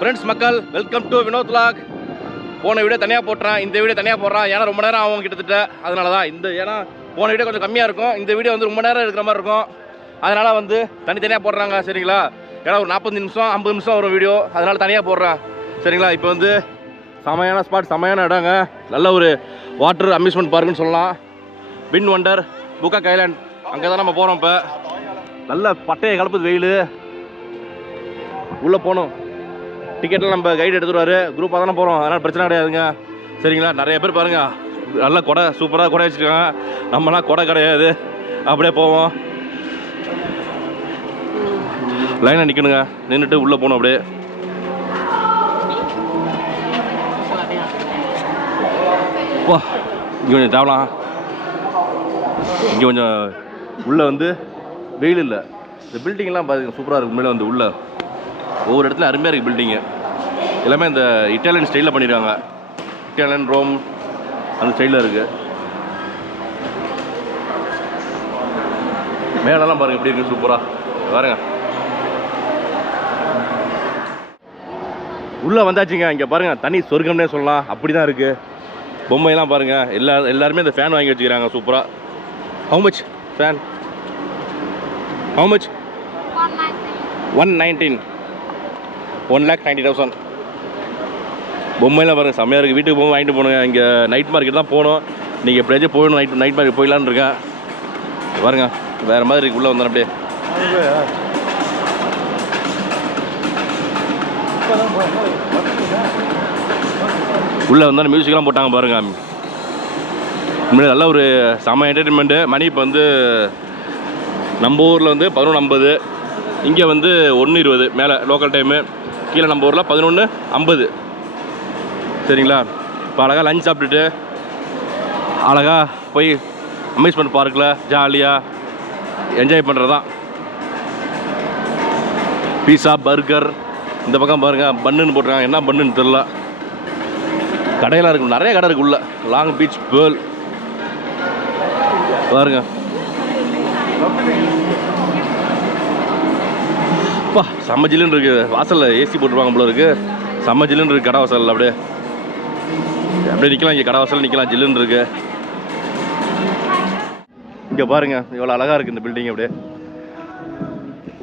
Friends மக்கள், welcome to Vinod vlog. போன video தனியாக போட்டுறேன், இந்த வீடியோ தனியாக போடுறான். ஏன்னா ரொம்ப நேரம் ஆகும் கிட்டத்தட்ட. அதனால தான் ஏன்னா போன வீடியோ கொஞ்சம் கம்மியாக இருக்கும், இந்த வீடியோ வந்து ரொம்ப நேரம் இருக்கிற மாதிரி இருக்கும். அதனால் வந்து தனித்தனியாக போடுறாங்க, சரிங்களா? ஏன்னா ஒரு 40 நிமிஷம் 50 நிமிஷம் வரும் வீடியோ, அதனால் தனியாக போடுறேன், சரிங்களா? இப்போ வந்து செமையான ஸ்பாட், செமையான இடங்க. நல்ல ஒரு வாட்டர் அம்யூஸ்மெண்ட் பார்க்குன்னு சொல்லலாம். வின் வண்டர் புக்காக் ஐலாண்ட், அங்கே தான் நம்ம போகிறோம். இப்போ நல்ல பட்டையை கலப்புது வெயில். உள்ளே போகணும், டிக்கெட்டில் நம்ம கைடு எடுத்துருவாரு. குரூப்பாக தானே போகிறோம், அதனால் பிரச்சனை கிடையாதுங்க, சரிங்களா? நிறைய பேர் பாருங்கள், நல்ல கொடை, சூப்பராக கொடை வச்சுருக்காங்க. நம்மலாம் கொடை கிடையாது, அப்படியே போவோம். லைனில் நிற்கணுங்க, நின்றுட்டு உள்ளே போகணும். அப்படியே வா, இங்கே கொஞ்சம் தேவலாம். இங்கே கொஞ்சம் உள்ளே வந்து வெயில் இல்லை. இந்த பில்டிங்லாம் பார்த்துங்க, சூப்பராக இருக்கும். மேலே வந்து உள்ள ஒவ்வொரு இடத்துல அருமையாக இருக்குது பில்டிங்கு. எல்லாமே இந்த இட்டாலியன் ஸ்டைலில் பண்ணிடுறாங்க. இட்டாலியன் ரோம் அந்த ஸ்டைலில் இருக்குது. மேலெல்லாம் பாருங்கள் எப்படி இருக்குது, சூப்பராக பாருங்க. உள்ளே வந்தாச்சுங்க. இங்கே பாருங்கள், தனி சொர்க்கம்னே சொல்லலாம், அப்படி தான் இருக்குது. பொம்மையெல்லாம் பாருங்கள், எல்லாருமே இந்த ஃபேன் வாங்கி வச்சுக்கிறாங்க சூப்பராக. How much fan? How much? 119. 1,90,000. பொம்மையெல்லாம் பாருங்கள், செம்மையாக இருக்குது. வீட்டுக்கு போக வாங்கிட்டு போகணுங்க. இங்கே நைட் மார்க்கெட் தான் போகணும். நீங்கள் எப்படியாச்சும் போகணும், நைட் மார்க்கெட் போயிடலான்னு இருக்கேன். பாருங்க, வேறு மாதிரி இருக்கு. உள்ளே வந்தேன் அப்படியே. உள்ளே வந்தால் மியூசிக்லாம் போட்டாங்க பாருங்கள். முன்னாடி நல்ல ஒரு செம்ம என்டர்டெயின்மெண்ட்டு. மணி இப்போ வந்து நம்ம ஊரில் வந்து 11:50, இங்கே வந்து 1:20 மேலே லோக்கல் டைமு. கீழே நம்ம ஊரில் 11:50, சரிங்களா? இப்போ அழகாக லஞ்ச் சாப்பிட்டுட்டு அழகாக போய் அம்யூஸ்மெண்ட் பார்க்கில் ஜாலியாக என்ஜாய் பண்ணுறது தான். பீஸா, பர்கர், இந்த பக்கம் பாருங்கள் பன்னுன்னு போட்டுருக்காங்க. என்ன பன்னுன்னு தெரில. கடையெல்லாம் இருக்கும், நிறைய கடை இருக்குது உள்ள. லாங் பீச் பேர்ல் பாருங்க. அப்பா செம்ம ஜில்லுன்னு இருக்குது. வாசலில் ஏசி போட்டுருவாங்க போல இருக்குது. செம்ம ஜில்லுன்னு இருக்குது கடை வாசலில். அப்படியே நிற்கலாம், இங்கே கடை வாசலில் நிற்கலாம், ஜில்லுன்னு இருக்குது. இங்கே பாருங்கள் எவ்வளோ அழகாக இருக்குது இந்த பில்டிங். அப்படியே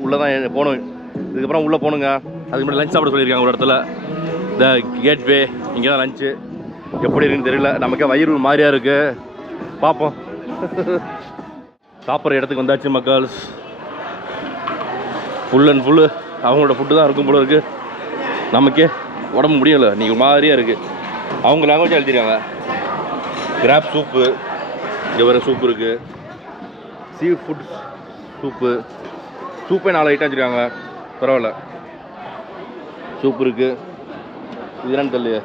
உள்ளே தான் போகணும். இதுக்கப்புறம் உள்ளே போகணுங்க. அதுக்கு முன்னாடி லஞ்ச் சாப்பிட சொல்லியிருக்காங்க ஒரு இடத்துல. இந்த கேட்வே இங்கே தான் லஞ்சு. எப்படி இருக்குன்னு தெரியல, நமக்கே வயிறு மாதிரியாக இருக்குது. பார்ப்போம். சாப்பிட்ற இடத்துக்கு வந்தாச்சு மக்கள். ஃபுல் அண்ட் ஃபுல்லு அவங்களோட ஃபுட்டு தான் இருக்கும் போல இருக்குது. நமக்கே உடம்பு முடியலை, நீங்கள் மாதிரியாக இருக்குது. அவங்க லாங்குவேஜ் எழுதிருக்காங்க. கிராப் சூப்பு, இங்கே வேறு சூப்பு இருக்குது. சீ ஃபுட் சூப்பே 4 ஐட்டம் வச்சுருக்காங்க. பரவாயில்ல, சூப் இருக்குது. இது என்னன்னு தெரியல,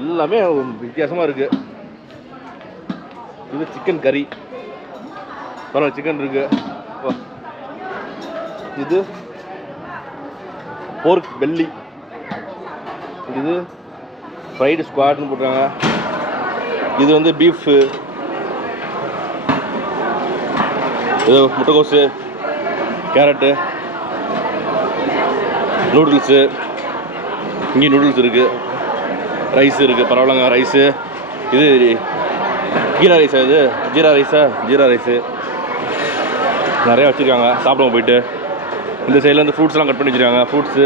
எல்லாமே வித்தியாசமாக இருக்குது. இது சிக்கன் கறி, பரவாயில்ல, சிக்கன் இருக்குது. இது போர்க் பெல்லி, இது ஃப்ரைடு ஸ்குவாட்னு போட்டுறாங்க. இது வந்து பீஃபு, இது முட்டைக்கோஸு, கேரட்டு, நூடுல்ஸு. இங்கே நூடுல்ஸ் இருக்குது, ரைஸ் இருக்குது. பரவாயில்லங்க ரைஸு. இது ஜீரா ரைஸா? இது ஜீரா ரைஸு நிறையா வச்சுருக்காங்க. சாப்பிடுவோம் போயிட்டு. இந்த சைட்லேருந்து ஃப்ரூட்ஸ்லாம் கட் பண்ணி வச்சுருக்காங்க. ஃப்ரூட்ஸு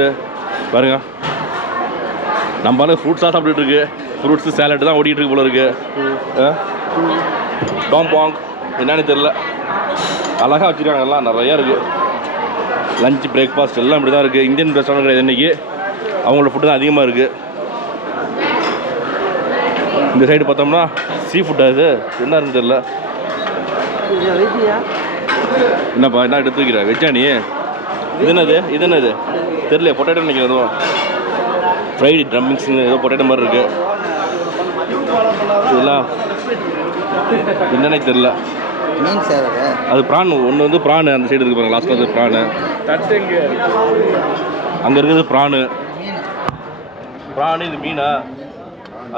பாருங்க, நம்ம ஃப்ரூட்ஸாக சாப்பிட்டுட்டு இருக்கு. ஃப்ரூட்ஸு சேலட்டு தான் ஓடிட்டு இருக்கு போல இருக்குது. டாம்பாங் என்னன்னு தெரில, அழகாக வச்சுருக்காங்க. எல்லாம் நிறையா இருக்குது. லஞ்ச், பிரேக்ஃபாஸ்ட் எல்லாம் இப்படி தான் இருக்குது. இந்தியன் ரெஸ்டாரண்ட் கிடையாது இன்றைக்கி, அவங்களோட ஃபுட்டு தான் அதிகமாக இருக்குது. இந்த சைடு பார்த்தோம்னா சீ ஃபுட்டாக. இது என்ன இருக்குன்னு தெரில. என்னப்பா என்ன எடுத்து வைக்கிற? வெஜ்ஜா நீ? இது என்னது தெரில. பொட்டேட்டோ நினைக்கிறேன், எதுவும் ஃப்ரைடு ட்ரம்மிங்ஸ்னு ஏதோ பொட்டேட்டோ மாதிரி இருக்குது. இதெல்லாம் என்னன்னே தெரில. அது ப்ரான். ஒன்று வந்து ப்ரானு அந்த சைடு இருக்குது பாருங்க, லாஸ்ட்டில் வந்து ப்ரானு. அங்கே இருக்குது ப்ரானு. இது மீனா?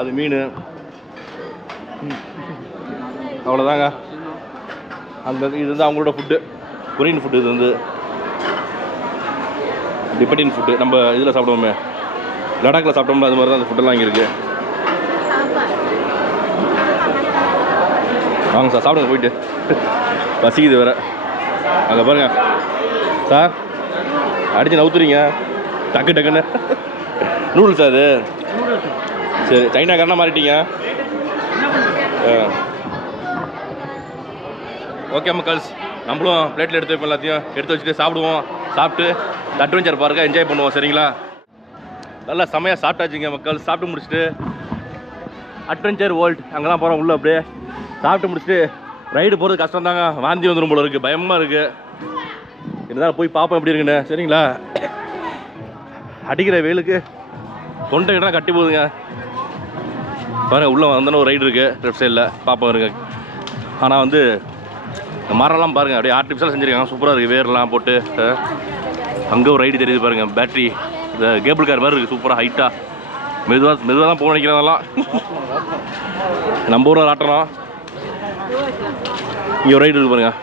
அது மீன். அவ்வளோதாங்க. அந்த இது வந்து அவங்களோட ஃபுட்டு, கொரியன் ஃபுட்டு. இது வந்து டிபெட்டின் ஃபுட்டு நம்ம இதில் சாப்பிடுவோமே, லடாக்கில் சாப்பிட்டோம்னா அது மாதிரி தான் அந்த ஃபுட்டெல்லாம் இங்கே இருக்குது. வாங்க சார் சாப்பிடுங்க போயிட்டு, பசிக்குது வேறு. அங்கே பாருங்கள் சார், அடித்து நவுத்துறீங்க டக்கு டக்குன்னு. நூடுல்ஸ் அது சரி, சைனாக்காரனா மாறிட்டீங்க. ஓகே மக்கள்ஸ், நம்மளும் பிளேட்டில் எடுத்து வைப்போம், எல்லாத்தையும் எடுத்து வச்சுட்டு சாப்பிடுவோம். சாப்பிட்டு அட்வென்ச்சர் பார்க்க என்ஜாய் பண்ணுவோம். சரிங்களா, நல்லா செமையாக சாப்பிட்டாச்சுங்க மக்கள். சாப்பிட்டு முடிச்சுட்டு அட்வென்ச்சர் வேர்ல்டு அங்கே தான் போகிறோம். உள்ளே அப்படியே சாப்பிட்டு முடிச்சுட்டு ரைடு போகிறது கஷ்டம் தாங்க, வாந்தி வந்துடும் போல இருக்குது, பயமாக இருக்குது. இருந்தாலும் போய் பார்ப்போம் எப்படி இருக்குன்னு. சரிங்களா, அடிக்கிற வெயிலுக்கு தொண்டை கிட்ட கட்டி போகுதுங்க. பாருங்கள், உள்ளே வந்தோன்னு ஒரு ரைடு இருக்குது லெஃப்ட் சைடில், பார்ப்போம் இருங்க. ஆனால் வந்து இந்த மரம்லாம் பாருங்கள் அப்படியே ஆர்டிஃபிஷியலாக செஞ்சுருக்காங்க, சூப்பராக இருக்குது. வேர்லாம் போட்டு அங்கே ஒரு ரைடு தெரியுது பாருங்கள், பேட்ரி இந்த கேபிள் கார் மாதிரி இருக்குது, சூப்பராக ஹைட்டாக. மெதுவாக தான் போக நினைக்கிறதெல்லாம். நம்ம ஊரில் ஆட்டணும். இங்கே ஒரு ரைடு இருக்குது பாருங்கள்.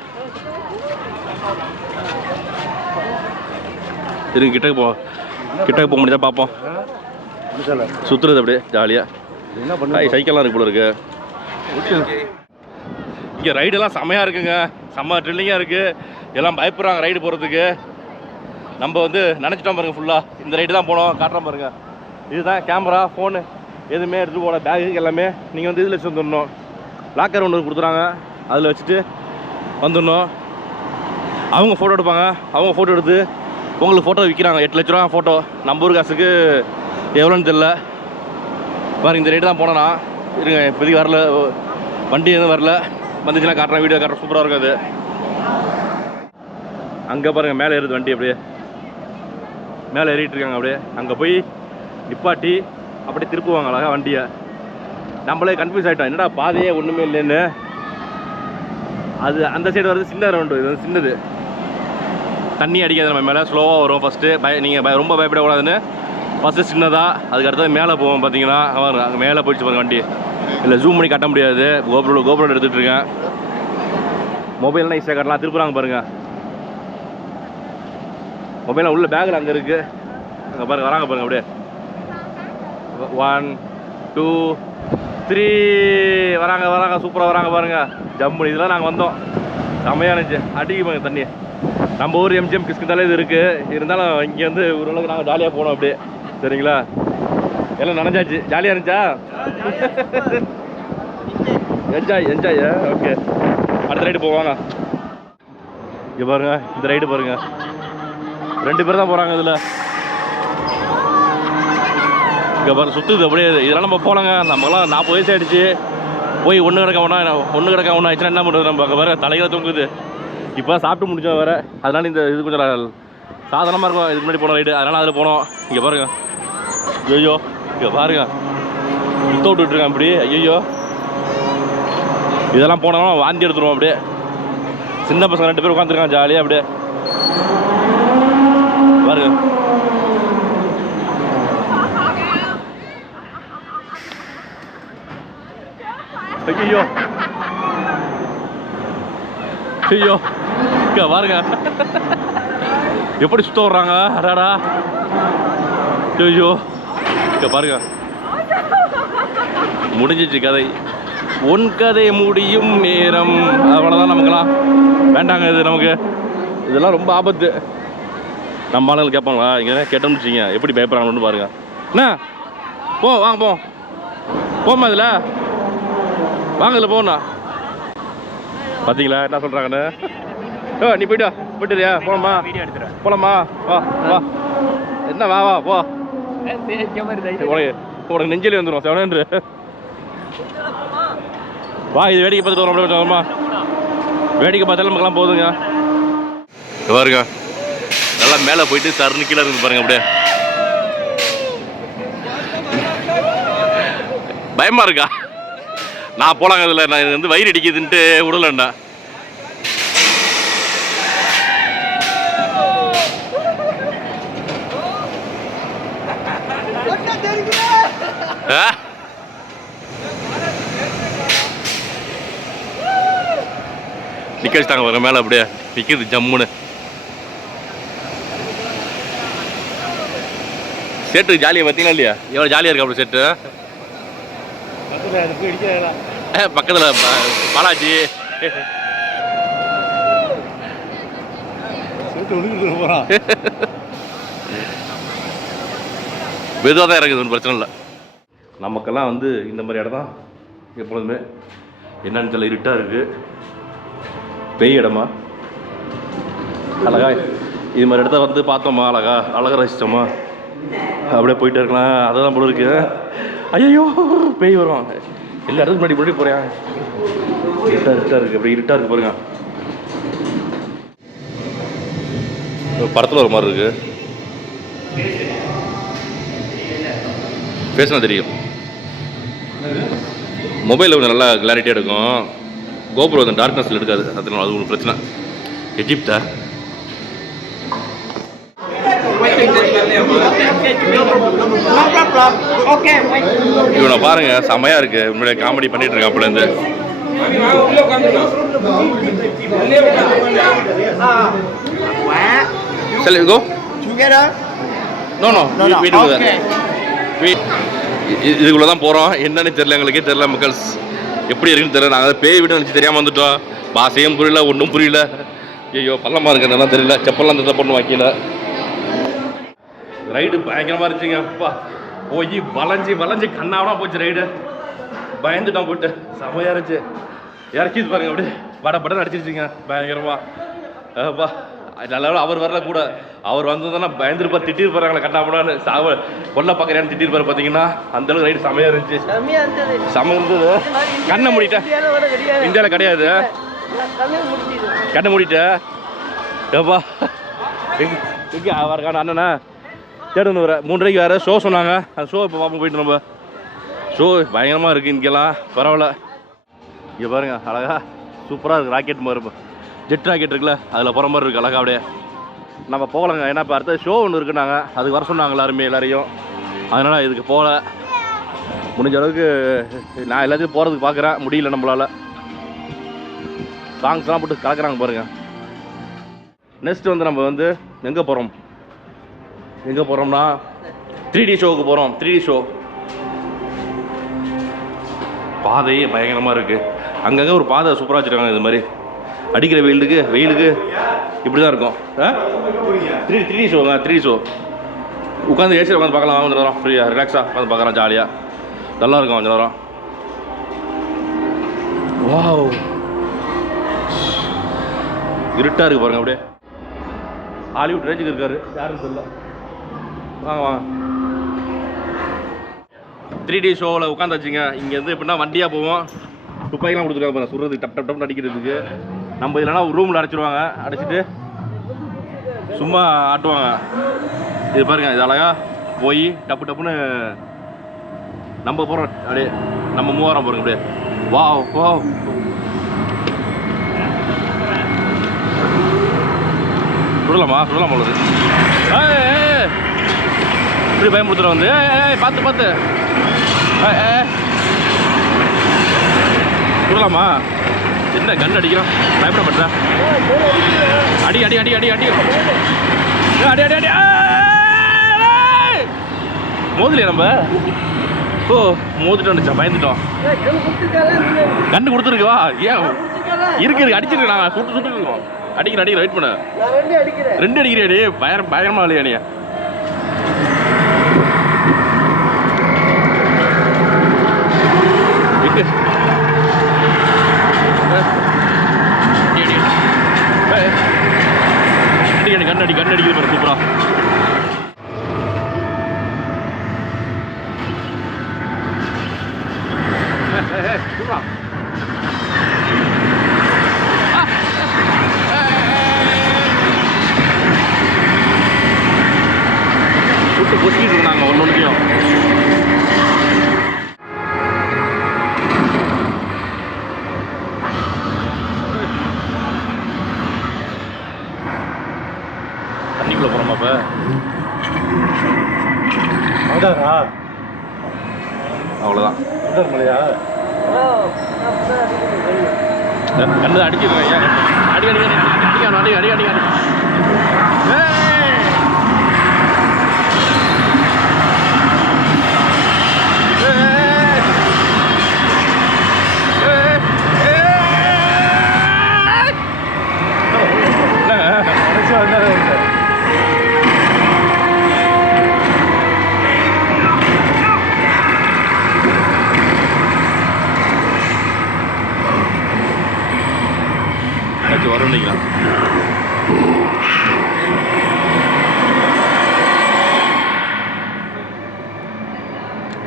இருங்க, கிட்டக்கு போக முடிஞ்சா பார்ப்போம். சுற்றுறது அப்படியே ஜாலியாக. என்ன பண்ண சைக்கிள்லாம் இருக்கு போல இருக்கு. இங்கே ரைடெல்லாம் செம்மையாக இருக்குங்க, செம்ம ட்ரில்லிங்காக இருக்குது. எல்லாம் பயப்படுறாங்க ரைடு போகிறதுக்கு. நம்ம வந்து நினச்சிட்டோம் பாருங்கள், ஃபுல்லாக இந்த ரைடு தான் போனோம். காட்டுறோம் பாருங்கள், இதுதான் கேமரா, ஃபோனு எதுவுமே எடுத்துகிட்டு போன பேகு எல்லாமே நீங்கள் வந்து இதில் வச்சு வந்துடணும். லாக்கர் ஒன்று கொடுத்துறாங்க, அதில் வச்சுட்டு வந்துடணும். அவங்க ஃபோட்டோ எடுப்பாங்க, அவங்க ஃபோட்டோ எடுத்து உங்களுக்கு ஃபோட்டோ விற்கிறாங்க. 8 லட்ச ரூபா ஃபோட்டோ. நம்ம ஊர் காசுக்கு எவ்வளோன்னு தெரில. பாருங்க, இந்த ரைடு தான் போனேன்னா. இருங்க, இப்போதைக்கு வரல, வண்டி எதுவும் வரல. வந்துச்சுன்னா காட்டுறேன், வீடியோ காட்டுறேன், சூப்பராக இருக்கும் அது. அங்கே பாருங்கள், மேலே ஏறுது வண்டி, அப்படியே மேலே ஏறிட்டு இருக்காங்க. அப்படியே அங்கே போய் நிப்பாட்டி அப்படியே திருப்புவாங்க அழகாக வண்டியை. நம்மளே கன்ஃபியூஸ் ஆகிட்டோம், என்னடா பாதையே ஒன்றுமே இல்லைன்னு. அது அந்த சைடு வருது சின்ன ரவுண்டு, இது வந்து சின்னது. தண்ணி அடிக்காது நம்ம மேலே, ஸ்லோவாக வரும். ஃபஸ்ட்டு நீங்கள் ரொம்ப பயப்படக்கூடாதுன்னு ஃபஸ்ட்டு சின்னதாக, அதுக்கு அடுத்தது மேலே போவோம். பார்த்தீங்கன்னா அங்கே மேலே போயிடுச்சு பாருங்க வண்டி. இல்லை ஜூம் பண்ணி கட்ட முடியாது, கோப்ரோட எடுத்துகிட்டு இருக்கேன். மொபைல்லாம் ஈஸியாக கட்டலாம். திருப்புறாங்க பாருங்கள், மொபைலாம் உள்ள பேக்கில் அங்கே இருக்குது. அங்கே பாருங்கள், வராங்க பாருங்கள் அப்படியே. 1 2 3 வராங்க, சூப்பராக வராங்க பாருங்கள். ஜம்மு இதெல்லாம் நாங்கள் வந்தோம், செம்மையாக இருந்துச்சு. அடிக்க பாருங்க தண்ணி. நம்ம ஊர் எம்ஜிஎம் கிஸ்கிந்தாலே இது இருக்குது. இருந்தாலும் இங்கே வந்து ஓரளவுக்கு நாங்கள் ஜாலியாக போனோம் அப்படியே. சரிங்களா, எல்லாம் நனைஞ்சாச்சு, ஜாலியாக இருந்துச்சா? என்ஜாய். ஓகே, அடுத்த ரைடு போவாங்க. இங்கே பாருங்க, இந்த ரைடு பாருங்க, 2 பேர் தான் போகிறாங்க இதில். இங்கே பாருங்க, சுற்றுது அப்படியே. இதெல்லாம் நம்ம போகலாங்க. நம்மளாம் 40 வயசு ஆகிடுச்சு, போய் ஒன்று கிடக்க ஒன்று ஆயிடுச்சுன்னா என்ன பண்ணுறது? நம்ம அங்கே வேறு தலையில் தூங்குது. இப்போ சாப்பிட்டு முடிச்சோம் வேறு, அதனால் இந்த இது கொஞ்சம் சாதாரணமாக இருக்கும். இதுக்கு முன்னாடி போன ரைடு, அதனால் அதில் போனோம். இங்கே பாருங்கள், ஐயோ இங்கே பாருங்கள், சுத்த விட்டுருக்கான் இப்படி. ஐயோ, இதெல்லாம் போனோம்னா வாந்தி எடுத்துருவோம் அப்படியே. சின்ன பசங்க 2 பேர் உட்காந்துருக்காங்க ஜாலியாக அப்படியே பாருங்க. ஐயோ இங்கே பாருங்க எப்படி சுத்த விட்றாங்க. அடாடா, ஐயோ இங்கே பாருங்க, முடிஞ்சிச்சு கதை. உன் கதை முடியும் நேரம், அவ்வளோதான். நமக்குலாம் வேண்டாங்க இது, நமக்கு இதெல்லாம் ரொம்ப ஆபத்து. நம்ம ஆளுங்க கேட்பாங்களா? இங்கே கேட்டோம்னு வச்சுங்க எப்படி பயப்படுறாங்கன்னு பாருங்க. என்ன வாங்க போமா இதில், வாங்க இதில் போண்ணா. பார்த்தீங்களா என்ன சொல்கிறாங்கன்னு? நீ போயிட்டுறியா? போலாமா? வா என்ன வா போ. உனக்கு நெஞ்சலி வந்துடும் செவனன்று. வா, இது வேடிக்கை பார்த்துட்டு வரமா? வேடிக்கை பார்த்தாலும் நமக்குலாம் போதுங்க. பாருங்க, நல்லா மேலே போயிட்டு சருன்னு கீழே இருந்து பாருங்க. அப்படியே பயமா இருக்கா? நான் போலாங்க இதில். நான் வந்து வயிறு அடிக்குதுன்ட்டு விடலண்ணா. நிக்க வச்சுட்டாங்க பாருங்க, மேலே அப்படியே நிற்கிது ஜம்முன்னு. செட்டு ஜாலியாக பார்த்தீங்களா இல்லையா? எவ்வளோ ஜாலியாக இருக்கு அப்படி செட்டு. பக்கத்தில் பாலாஜி மெதுவாக தான் இறங்குது, ஒன்றும் பிரச்சனை இல்லை. நமக்கெல்லாம் வந்து இந்த மாதிரி இடம் தான் எப்பொழுதுமே. என்னன்னு தெரியல, இருட்டாக இருக்குது. பெய் இடமா அழகா இது மாதிரி இடத்த வந்து பார்த்தோமா, அழகாக ரசித்தோமா, அப்படியே போயிட்டு இருக்கலாம். அதெல்லாம் போல இருக்கு. ஐயோ பேய் வரும். எல்லா இடத்துக்கு முன்னாடி போகிறேன். இருட்டாக இருக்குது, அப்படி இருட்டாக இருக்குது பாருங்க. படத்தில் ஒரு மாதிரி இருக்கு. பேசினா தெரியும். மொபைலில் கொஞ்சம் நல்லா கிளாரிட்டியாக எடுக்கும். கோபுரம் வந்து டார்க்னஸில் எடுக்காது. அதனால அது ஒரு பிரச்சனை. எஜிப்தா இவனை பாருங்க, செமையா இருக்கு. உண்மையிலே காமெடி பண்ணிட்டு இருக்கான் அப்பலேருந்து. Shall we go? Together? No. We do that. இதுக்குள்ள தான் போகிறோம். என்னன்னு தெரியல, எங்களுக்கே தெரியல மக்கள்ஸ். எப்படி இருக்குன்னு தெரியல. நாங்கள் பேய் வீடு நினச்சி தெரியாமல் வந்துட்டோம். பாசையும் புரியல, ஒன்றும் புரியல. ஐயோ பள்ளமாக இருக்கிறதெல்லாம் தெரியல. செப்பல்லாம் தெரியல, பொண்ணு வைக்கல. ரைடு பயங்கரமாக இருந்துச்சுங்க. அப்பா போய் வளைஞ்சி கண்ணாவனா போச்சு ரைடு. பயந்துட்டான் போயிட்டு. செமையாக இருந்துச்சு. இறக்கிது பாருங்க, அப்படியே படப்படம் அடிச்சிருச்சுங்க பயங்கரமாக. அப்பா நல்ல அவர் வரல கூட. அவர் வந்ததுன்னா பயந்துருப்பார், திட்டிருப்பாரு கட்டாமடான்னு. கொல்ல பார்க்குறேன்னு திட்டிருப்பாரு. பார்த்தீங்கன்னா அந்தளவுக்கு ரைடு செமையாக இருந்துச்சு. செம இருந்தது. கண்ணை மூடிட்டேன். இந்தியாவில் கிடையாது. கண்ணை மூடிட்டேன். ஏப்பா எங்கே அவருக்கான அண்ணனா தேடணும். வேறு 3:30 வேறு ஷோ சொன்னாங்க. அந்த ஷோ இப்போ பார்ப்போம் போயிட்டு. நம்ம ஷோ பயங்கரமாக இருக்குது இங்கெல்லாம். பரவாயில்ல. இங்கே பாருங்க, அழகா சூப்பராக இருக்குது. ராக்கெட் மாதிரி ஜெட் ராக்கெட் இருக்குல்ல, அதில் போகிற மாதிரி இருக்குது அழகா. அப்படியே நம்ம போகலங்க. ஏன்னா இப்போ அடுத்த ஷோ ஒன்று இருக்குன்னாங்க. அதுக்கு வர சொன்னாங்க எல்லாரையும். அதனால் இதுக்கு போகல. முடிஞ்ச அளவுக்கு நான் எல்லாத்தையும் போகிறதுக்கு பார்க்குறேன். முடியல நம்மளால். சாங்ஸ்லாம் போட்டு கலக்கிறாங்க பாருங்கள். நெக்ஸ்ட் வந்து நம்ம வந்து எங்கே போகிறோம்னா 3D ஷோவுக்கு போகிறோம். 3D ஷோ பாதையே பயங்கரமாக இருக்குது. அங்கங்கே ஒரு பாதை சூப்பராக வச்சுருக்காங்க. இது மாதிரி அடிக்கிற வெயிலுக்கு இப்படி தான் இருக்கும். 3D ஷோங்க. 3D ஷோ உட்காந்து ஏசியில் உட்காந்து பார்க்கலாம். கொஞ்சம் நேரம் ஃப்ரீயாக ரிலாக்ஸாக உட்காந்து பார்க்குறோம். ஜாலியாக நல்லாயிருக்கும் கொஞ்சம் நேரம். வாவ் இருட்டாக இருக்குது பாருங்கள். அப்படியே ஹாலிவுட் ரேஞ்சுக்கு இருக்காரு. யாரும் சொல்ல. வாங்க 3D ஷோவில் உட்காந்து வச்சுங்க. இங்கேருந்து எப்படின்னா வண்டியாக போவோம். துப்பாக்கிலாம் கொடுத்துருக்காங்க பாருங்க, சுடுறது டப் டப்னு அடிக்கிறதுக்கு. நம்ம இல்லைனா ரூமில் அடைச்சிடுவாங்க. அடைச்சிட்டு சும்மா ஆட்டுவாங்க. இது பாருங்க, இது அழகா போய் டப்புன்னு நம்ம போகிறோம். அப்படியே நம்ம மூவாரம் பாருங்க. அப்படியே வாவ் சுடலாமா உள்ளது. இப்படி பயன்படுத்துகிற வந்து பார்த்து சுடலாமா? என்ன கன் அடிக்கிறான், பயப்படப்பட்டா? அடி மோதலையா நம்ம? ஓ மோதிட்டு வந்துச்சா, பயந்துட்டோம். கண்டு கொடுத்துருக்குவா? ஏன் இருக்கு அடிச்சிருக்கு. நான் சுட்டு இருக்கோம். அடிக்கிறேன் வெயிட் பண்ண. 2 அடிக்கிறேடி. பயங்கரமா இல்லையா நீ? கண் அடிக்குது பாரு, சூப்பரா. சுட்டு பொசிக்கிட்டு இருந்தாங்க ஒன்னொன்னையும். தண்ணிக்குள்ள போறோமா இப்ப? அவ்வளவுதான். கண்ணு அடிச்சிருக்கேன். அடி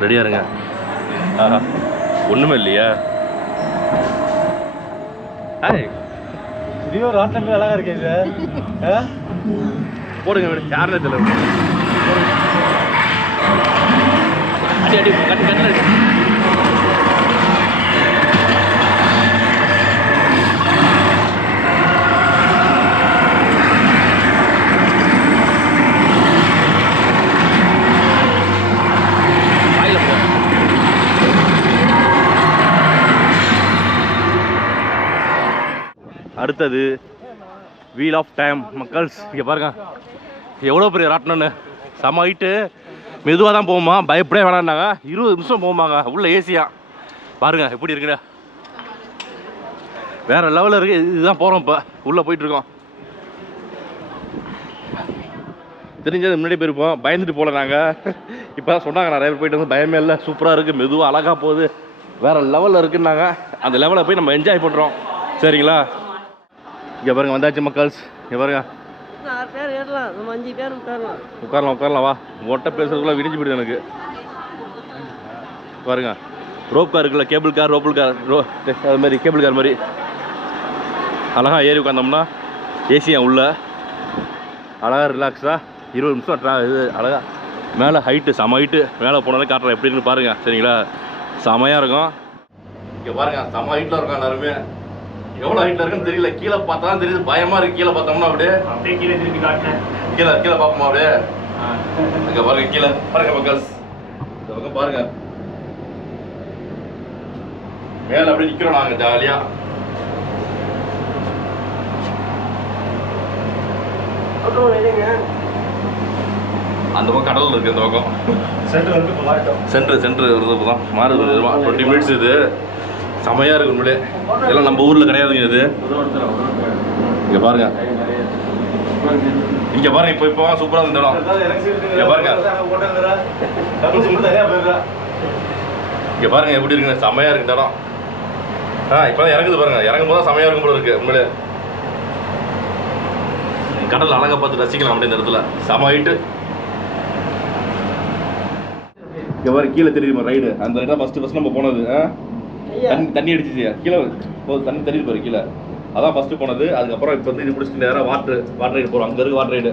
ரெடியாக இருங்க. ஒன்றுமே இல்லையா? இது ஒரு ராட்டமே அழகா இருக்கு இது. போடுங்க யாருன்னு தெரியல. அடி அடி கண்ணு அடுத்தது வீல் ஆஃப் டைம். மக்கள்ஸ் இங்கே பாருங்க எவ்வளோ பெரிய ராட்டணுன்னு. செம ஹைட்டு. மெதுவாக தான் போகுமா, பயப்படவே வேணான்னாங்க. 20 நிமிஷம் போகுமாங்க உள்ள ஏசியா. பாருங்க எப்படி இருக்குங்க, வேற லெவலில் இருக்குது. இதுதான் போகிறோம், இப்போ உள்ளே போயிட்டுருக்கோம். தெரிஞ்சது முன்னாடி போயிருப்போம், பயந்துட்டு போகல நாங்கள். இப்போ தான் சொன்னாங்க நிறைய பேர் போயிட்டு வந்து பயமே இல்லை, சூப்பராக இருக்குது, மெதுவாக அழகாக போகுது, வேறு லெவலில் இருக்குன்னாங்க. அந்த லெவலில் போய் நம்ம என்ஜாய் பண்ணுறோம். சரிங்களா? இங்கே பாருங்க வந்தாச்சு மக்கள்ஸ். இங்கே பாருங்க 6 பேர் ஏறலாம், நம்ம 5 பேர் உட்காரலாம் வா. உங்கள்கிட்ட பேசுறதுக்குள்ள விடிஞ்சு போயிடுது எனக்கு. பாருங்க ரோப் கார் இருக்குல்ல, கேபிள் கார், அது மாதிரி கேபிள் கார் மாதிரி அழகாக ஏறி உட்காந்தோம்னா ஏசியா உள்ள அழகாக ரிலாக்ஸாக 20 நிமிஷம் இது அழகாக மேலே ஹைட்டு, செம ஹைட்டு. மேலே போனாலே காட்டுறேன் எப்படின்னு பாருங்க. சரிங்களா? செமையாக இருக்கும். இங்கே பாருங்க செம ஹைட்டில் இருக்கும். எல்லாருமே எவ்வளோ ஹைட்டில் இருக்குன்னு தெரியல, கீழே பார்த்தா தான் தெரியுது. பயமாக இருக்குது கீழே பார்த்தோம்னா. அப்படியே கீழே திருப்பி காட்டுறேன். கீழே பார்ப்போமா? அப்படியே இங்கே பாருங்க, கீழே பாருங்க மக்கள்ஸ். இந்த பக்கம் பாருங்க, மேலே அப்படியே நிற்கிறோம் நாங்கள் ஜாலியாக. அந்த பக்கம் கடல் இருக்குது, இந்த பக்கம் சென்ட்ரு வருது. தான் மாறுது 20 மினிட்ஸ். இது செமையாக இருக்கு உண்மையிலே. இதெல்லாம் நம்ம ஊரில் கிடையாதுங்க இது. இங்கே பாருங்க, இங்கே பாருங்க, இப்போ சூப்பராக இருந்த இடம். இங்கே பாருங்க, இங்கே பாருங்க எப்படி இருக்குங்க, செமையாக இருக்கு இந்த இடம். இப்போ தான் இறங்குது பாருங்க, இறங்கும் போது தான் செமையாக இருக்கும் போல இருக்கு உண்மையிலே. கடல் அழகாக பார்த்து ரசிக்கலாம் அப்படியே இந்த இடத்துல. செம ஹைட்டு. இங்கே பாருங்க கீழே தெரியுமா ரைடு, அந்த இடம் ஃபஸ்ட்டு நம்ம போனது. தண்ணி அடிச்சிச்சு கீழே, தண்ணி தெரியுது பாரு கீழே. அதான் ஃபஸ்ட்டு போனது. அதுக்கப்புறம் இப்போ வந்து இது முடிச்சுட்டு நேராக வாட்டர் ரைடு போகிறோம். அங்கே இருக்கு வாட்டர் ரைடு,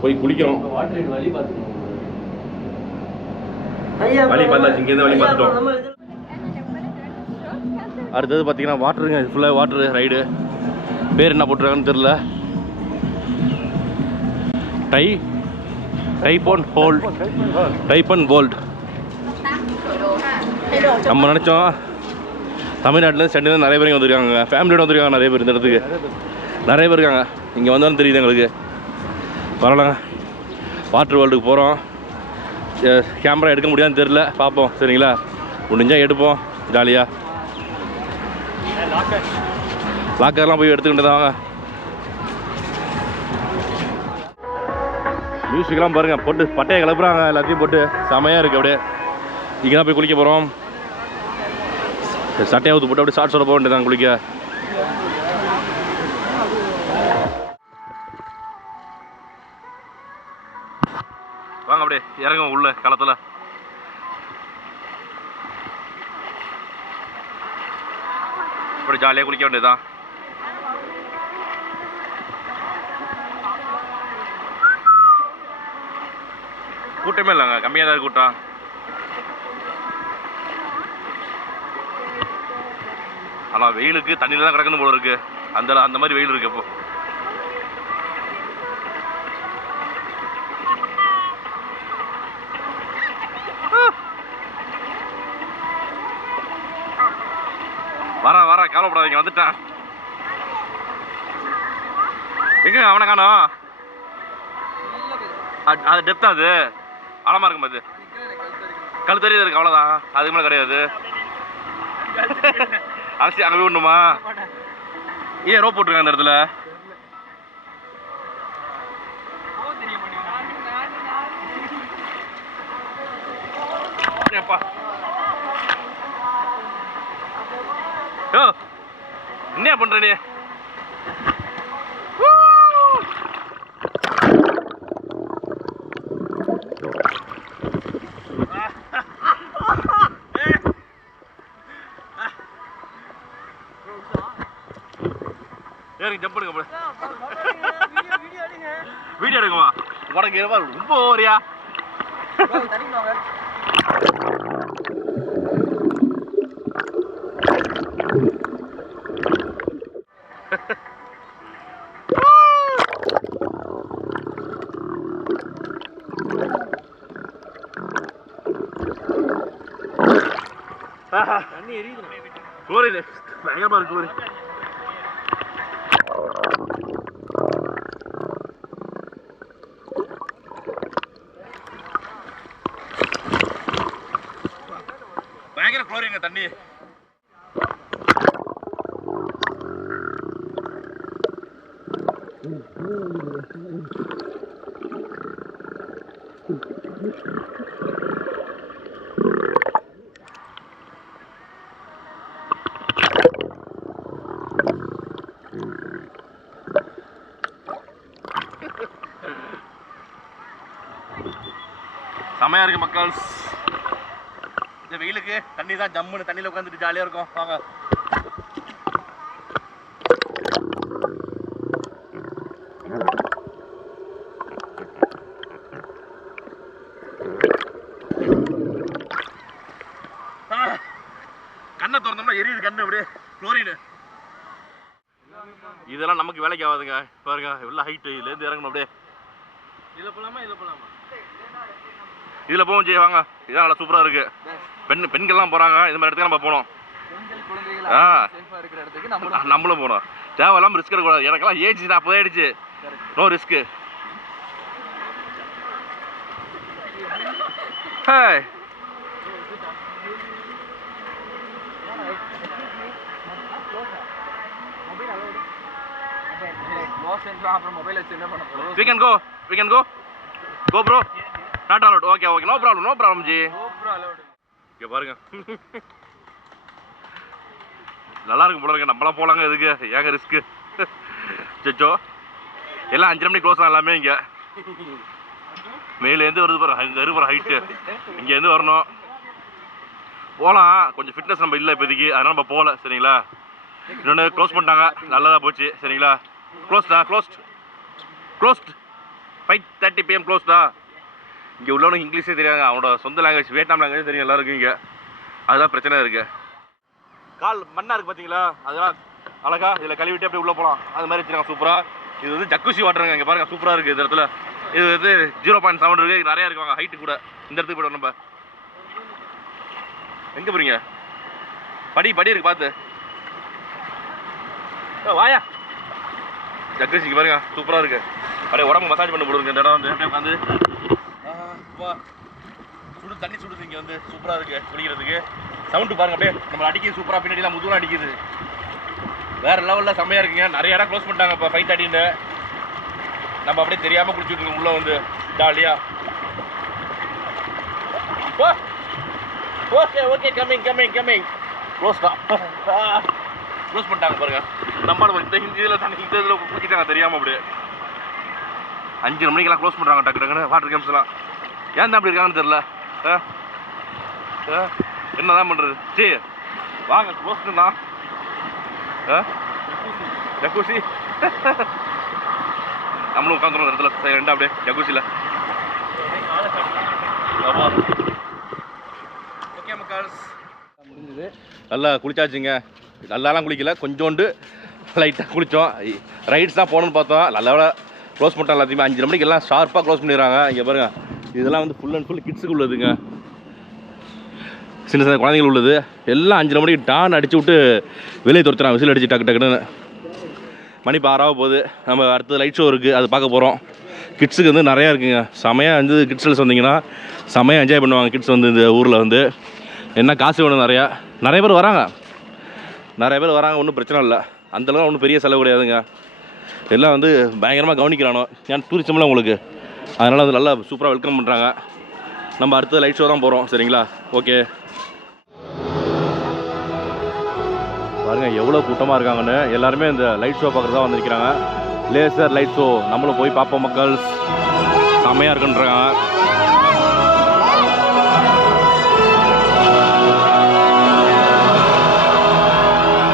போய் குளிக்கிறோம். வழி பார்த்தாச்சு, இங்கேருந்து வழி பார்த்துட்டோம். அடுத்தது பார்த்தீங்கன்னா வாட்டருங்க, இது ஃபுல்லாக வாட்டரு ரைடு. பேர் என்ன போட்டுருக்காங்கன்னு தெரில. டைப்பன் வேர்ல்ட். நம்ம நினச்சோம் தமிழ்நாட்டில் சென்னையில் நிறைய பேர் வந்துருக்காங்க, ஃபேமிலியோட வந்துருக்காங்க நிறைய பேர். இந்த இடத்துக்கு நிறைய பேர் இருக்காங்க. இங்கே வந்தாலும் தெரியுது எங்களுக்கு. வரலாங்க, வாட்டர் வேர்ல்டுக்கு போகிறோம். கேமரா எடுக்க முடியாதுன்னு தெரில, பார்ப்போம். சரிங்களா? முடிஞ்சால் எடுப்போம் ஜாலியாக. லாக்கர்லாம் போய் எடுத்துக்கிட்டு தான் வாங்க. மியூசிக்லாம் பாருங்கள், போட்டு பட்டையை கிளப்புறாங்க, எல்லாத்தையும் போட்டு செமையாக இருக்குது. அப்படியே இங்கே தான் போய் குளிக்க போகிறோம். சட்டையை ஊற்று போட்டு அப்படியே ஷார்ட்ஸோட போக வேண்டியதான் குளிக்க. வாங்க அப்படியே இறங்கும் உள்ள களத்தில். அப்படி ஜாலியாக குளிக்க வேண்டியதுதான். கூட்டமே இல்லைங்க, கம்மியாக தான் கூட்டம். ஆனால் வெயிலுக்கு தண்ணியில் தான் கிடக்கணும் போல இருக்கு. அந்த மாதிரி வெயில் இருக்கு. இப்போ வர கவலைப்படாதீங்க, வந்துட்டேன். எங்க அவனை காணோம்? அது டெப்தா, அது ஆழமா இருக்கும். அது கல் தெரியுது இருக்கு, அவ்வளோதான். அதுக்கு மேலே கிடையாது. அரசி அங்கே போய் விடணுமா? ஏன் ரோப் போட்டுருக்காங்க அந்த இடத்துல? என்ன பண்ற நீ? ஏறி ஜம்ப் பண்ணுங்க போல. வீடியோ எடுக்குமா உனக்கு இருப்பா ரொம்ப ஓரியா தண்ணி எரியுது கோரிது பயங்கரமா இருக்கு கோரி. பயங்கர குளோரிங்க தண்ணி. செமையா இருக்கு மக்கள். இந்த வெயிலுக்கு தண்ணி தான் ஜம்முன்னு தண்ணியில் உட்காந்துட்டு ஜாலியாக இருக்கும். வாங்க கண்ணை திறந்தோம்னா எரியுது கண்ணு அப்படியே குளோரின். இதெல்லாம் நமக்கு வேலைக்கு ஆகாதுங்க. பாருங்க எவ்வளோ ஹைட்டு இதுலேருந்து இறங்கணும் அப்படியே. இதில் போகலாமா இதில் போவோம் ஜெய் வாங்க. இதான் நல்லா சூப்பராக இருக்கு. பெண்கள்லாம் போகிறாங்க இது மாதிரி இடத்துக்கு நம்ம போகணும். நம்மளும் போகணும். தேவையில்லாமல் ரிஸ்க் எடுக்கக்கூடாது. எனக்கெல்லாம் ஏஜ் 40 ஆயிடுச்சு. No risk. Hi we can go bro, not allowed. Okay no problem ji. இங்க பாருங்க நல்லா இருக்கும் போல இருக்கு. நம்மளாம் போலாங்க எதுக்கு ஏங்க ரிஸ்க்கு. சச்சோ எல்லாம் 5 மணிக்கு க்ளோஸ் எல்லாமே. இங்கே மேலேருந்து வருது பாரு. அங்கே இருக்கிற ஹைட்டு இங்கேருந்து வரணும். போகலாம் கொஞ்சம் ஃபிட்னஸ் நம்ம இல்லை இப்போதைக்கு, அதனால் நம்ம போகல சரிங்களா. இன்னொன்று க்ளோஸ் பண்ணிட்டாங்க, நல்லதாக போச்சு சரிங்களா. Closed 5:30 PM க்ளோஸ்டா. இங்கே உள்ளவனுக்கு இங்கிலீஷே தெரியாங்க. அவனோட சொந்த லாங்குவேஜ் வியட்நாம் லாங்குவேஜ் தெரியும் எல்லாருக்கும். இங்கே அதுதான் பிரச்சனை இருக்குது. கால் மண்ணாக இருக்குது பார்த்தீங்களா, அதெல்லாம் அழகா இதில் கழுவிட்டு அப்படியே உள்ளே போகலாம். அது மாதிரி வச்சுருக்காங்க சூப்பராக. இது வந்து ஜக்குசி வாட்டருங்க. இங்கே பாருங்கள் சூப்பராக இருக்குது. இந்த இடத்துல இது வந்து 0.7 இருக்குது. நிறையா இருக்குவாங்க ஹைட்டு கூட. இந்த இடத்துக்கு போய்ட்டு நம்ம எங்கே போகிறீங்க? படி இருக்கு பார்த்து வாயா. ஜக்குசி இங்கே பாருங்க சூப்பராக இருக்குது. அப்படியே உடம்பு மசாஜ் பண்ண போடுங்க. இந்த இடம் வந்து அப்படியே உட்காந்து வா சுடு தண்ணி சுடுது. இங்கே வந்து சூப்பராக இருக்குது குளிக்கிறதுக்கு. சவுண்டு பாருங்க அப்படியே நம்ம அடிக்குது சூப்பராக. பின்னாடிலாம் முதுகுலாம் அடிக்குது. வேறு லெவலில் செம்மையாக இருக்குங்க. நிறைய இடம் க்ளோஸ் பண்ணிட்டாங்க இப்போ 5:30. நம்ம அப்படியே தெரியாமல் குளிச்சுட்டு இருக்கோம் உள்ளே வந்து ஜாலியாக. ஓகே கம்மிங் க்ளோஸ் தான். க்ளோஸ் பண்ணிட்டாங்க பாருங்க. நம்மளோட இந்த இதில் தண்ணி இந்த இதில் குளிச்சிட்டாங்க தெரியாமல். அப்படியே 5 மணிக்கெல்லாம் க்ளோஸ் பண்ணுறாங்க டக்குன்னு வாட்டர் கேம்ஸ்லாம். ஏன் தான் அப்படி இருக்காங்கன்னு தெரில. என்னதான் பண்ணுறது? சரி வாங்க க்ளோஸ்னா ஜக்கூசி. நம்மளும் உட்காந்துருவோம் இடத்துல ரெண்டா அப்படியே ஜக்கூசியில். ஓகே மக்கள்ஸ் முடிஞ்சது. நல்லா குளிச்சாச்சுங்க. நல்லாலாம் குளிக்கல, கொஞ்சோண்டு லைட்டாக குளித்தோம். ரைட்ஸ் தான் போகணுன்னு பார்த்தோம். நல்லா க்ளோஸ் பண்ணிட்டோம் எல்லாத்தையுமே. 5 மணிக்கு எல்லாம் ஷார்ப்பாக க்ளோஸ் பண்ணிடுறாங்க. இங்கே பாருங்க இதெல்லாம் வந்து ஃபுல் அண்ட் ஃபுல் கிட்ஸுக்கு உள்ளதுங்க. சின்ன சின்ன குழந்தைகள் உள்ளது. எல்லாம் 5 மணிக்கு டான் அடிச்சு விட்டு வெளியே துரத்துறாங்க. விசில் அடிச்சு டக்குன்னு. மணி 6 போகுது. நம்ம அடுத்தது லைட் ஷோ இருக்குது, அது பார்க்க போகிறோம். கிட்ஸுக்கு வந்து நிறையா இருக்குங்க. செமையாக வந்து கிட்ஸில் வந்தீங்கன்னா செமையாக என்ஜாய் பண்ணுவாங்க. கிட்ஸ் வந்து இந்த ஊரில் வந்து என்ன காசு வேணும். நிறைய பேர் வராங்க. ஒன்றும் பிரச்சனை இல்லை. அந்தளவு ஒன்றும் பெரிய செலவு கிடையாதுங்க. எல்லாம் வந்து பயங்கரமாக கவனிக்கிறானோ ஏன் டூரிசம்லாம் உங்களுக்கு. அதனால் வந்து நல்லா சூப்பராக வெல்கம் பண்ணுறாங்க. நம்ம அடுத்தது லைட் ஷோ தான் போகிறோம் சரிங்களா. ஓகே பாருங்க எவ்வளோ கூட்டமாக இருக்காங்கன்னு. எல்லாருமே இந்த லைட் ஷோ பார்க்குறதா வந்திருக்கிறாங்க. லேசர் லைட் ஷோ நம்மளும் போய் பார்ப்போம் மக்கள். செம்மையாக இருக்குன்றாங்க.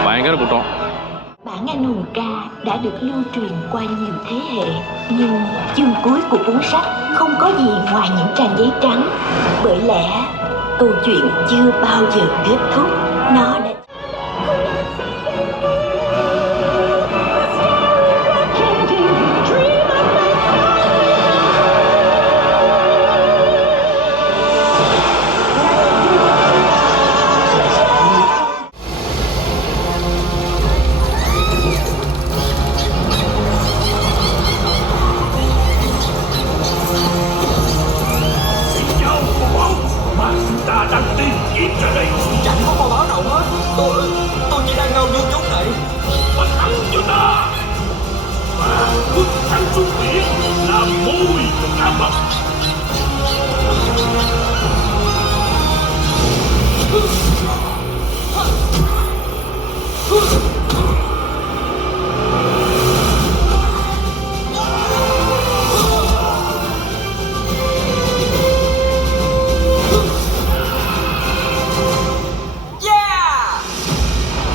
பயங்கர கூட்டம். Bạn nghe nuôi ca đã được lưu truyền qua nhiều thế hệ. Nhưng chương cuối của cuốn sách không có gì ngoài những trang giấy trắng. Bởi lẽ câu chuyện chưa bao giờ kết thúc. Nó đã Chẳng có kho báu nào hết. Tôi chỉ đang ngao du chút này. Và thắng cho ta. Và bước thẳng xuống biển làm môi cho cá mập.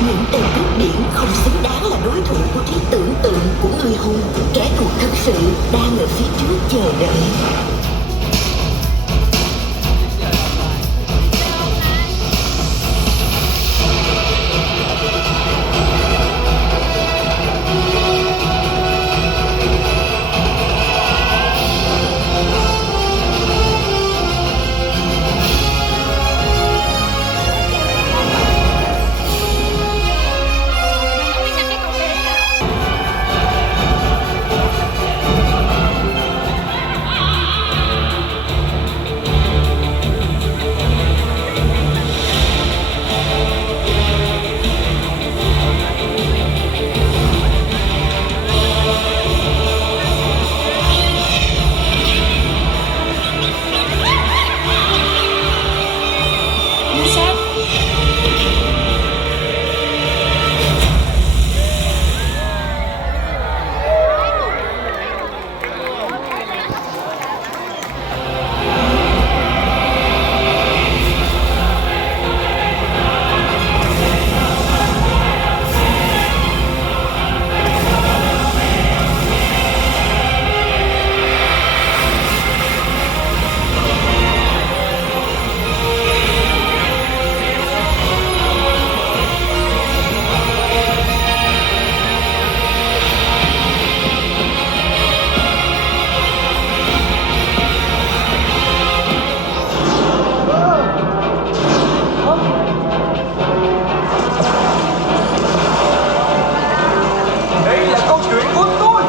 những tên cướp biển không xứng đáng là đối thủ của trí tưởng tượng của người hùng. Kẻ thù thực sự đang ở phía trước chờ đợi. Đây là câu chuyện của tôi.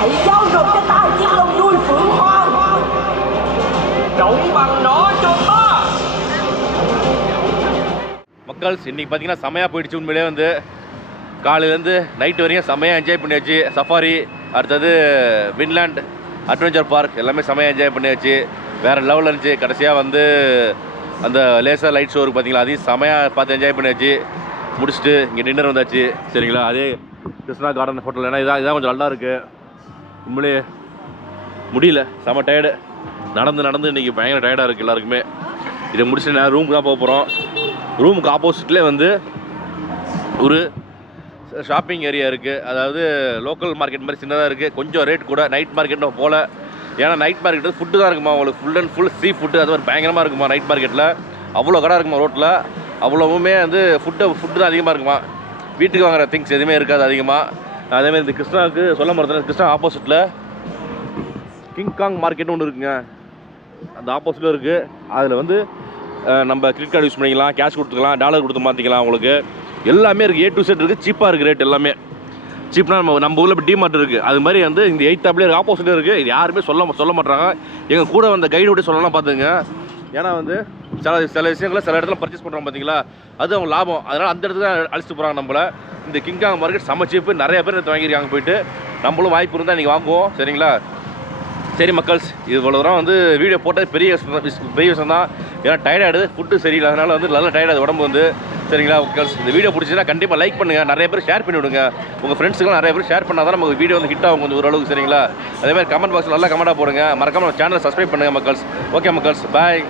Hãy giao nộp cho ta chiếc lông đuôi phượng hoàng. Động bằng nó cho ta. மக்கள் இன்னைக்கு பார்த்தீங்கன்னா செமையாக போயிடுச்சு. உண்மையிலே வந்து காலையிலேருந்து night வரைக்கும் செமையாக என்ஜாய் பண்ணியாச்சு. சஃபாரி, அடுத்தது வின்லேண்ட் அட்வென்ச்சர் பார்க் எல்லாமே செமையாக என்ஜாய் பண்ணியாச்சு. வேறு லெவலில் இருந்துச்சு. கடைசியாக வந்து அந்த லேசர் லைட் ஷோருக்கு பார்த்தீங்களா, அதையும் செமையாக பார்த்து என்ஜாய் பண்ணியாச்சு. முடிச்சுட்டு இங்கே டின்னர் வந்தாச்சு. சரிங்களா, அதே கிருஷ்ணா கார்டன் ஹோட்டல். ஏன்னா இதான் கொஞ்சம் நல்லா இருக்குது. உண்மையிலே முடியல, செம டயர்டு. நடந்து இன்றைக்கி பயங்கர டயர்டாக இருக்குது எல்லாருக்குமே. இதை முடிச்சுட்டு நான் ரூமுக்கு தான் போக போகிறோம். ரூமுக்கு ஆப்போசிட்லேயே வந்து ஒரு ஷாப்பிங் ஏரியா இருக்குது. அதாவது லோக்கல் மார்க்கெட் மாதிரி சின்னதாக இருக்குது. கொஞ்சம் ரேட் கூட. நைட் மார்க்கெட் போல். ஏன்னா நைட் மார்க்கெட்டு ஃபுட்டு தான் இருக்குமா உங்களுக்கு. Full and full sea food. அது மாதிரி பயங்கரமாக இருக்குமா நைட் மார்க்கெட்டில். அவ்வளோ கடை இருக்குமா ரோட்டில். அவ்வளோவுமே வந்து ஃபுட்டு தான் அதிகமாக இருக்குமா. வீட்டுக்கு வாங்குற திங்ஸ் எதுவுமே இருக்காது அதிகமாக. அதேமாதிரி இந்த கிருஷ்ணாவுக்கு சொல்ல மறந்துட்டேன், கிருஷ்ணா ஆப்போசிட்டில் கிங்காங் மார்க்கெட்னு ஒன்று இருக்குங்க. அந்த ஆப்போசிட்டில் இருக்குது. அதில் வந்து நம்ம கிரெடிட் கார்டு யூஸ் பண்ணிக்கலாம், கேஷ் கொடுத்துக்கலாம், டாலர் கொடுத்து மாற்றிக்கலாம். உங்களுக்கு எல்லாமே இருக்குது, A to Z இருக்குது. சீப்பாக இருக்குது ரேட் எல்லாமே. சீப்னா நம்ம ஊரில் இப்போ டிமார்ட் இருக்குது, அது மாதிரி வந்து இந்த 8th ஆப்லேயே இருக்குது, ஆப்போசிட்டில் இருக்குது. இது யாருமே சொல்ல மாட்டாங்க. எங்கள் கூட வந்த கைடு விட்டு சொல்லலாம் பார்த்துங்க. ஏன்னா வந்து சில விஷயங்களை சில இடத்துல பர்ச்சேஸ் பண்ணுறோம் பார்த்தீங்களா, அது அவங்க லாபம். அதனால் அந்த இடத்துல தான் அழைச்சிட்டு போகிறாங்க நம்மளை. இந்த கிங்காங் மார்க்கெட் செம்ம சீப்பு, நிறைய பேர் எடுத்து வாங்கியிருக்காங்க போயிட்டு. நம்மளும் வாய்ப்பு இருந்தால் நீங்கள் வாங்குவோம், சரிங்களா? சரி மக்கள்ஸ், இது இவ்வளோ தூரம் வந்து வீடியோ போட்டது பெரிய விஷயம் தான். ஏன்னா டயர்டாகிடுது, ஃபுட்டு சரியில்லை, அதனால் வந்து நல்லா டயர்டாகுது உடம்பு வந்து, சரிங்களா மக்கள்ஸ்? இந்த வீடியோ பிடிச்சின்னா கண்டிப்பாக லைக் பண்ணுங்கள், நிறைய பேர் ஷேர் பண்ணி விடுங்க. உங்கள் ஃப்ரெண்ட்ஸுக்கெல்லாம் நிறைய பேர் ஷேர் பண்ணால் தான் நமக்கு வீடியோ வந்து ஹிட் ஆகும் கொஞ்சம் ஓரளவுக்கு, சரிங்களா? அதேமாதிரி கமெண்ட் பாக்ஸில் நல்லா கமெண்ட்டாக போடுங்க. மறக்காமல் நம்ம சேனலை சப்ஸ்கிரைப் பண்ணுங்கள் மக்கள்ஸ். ஓகே மக்கள்ஸ், பாய்.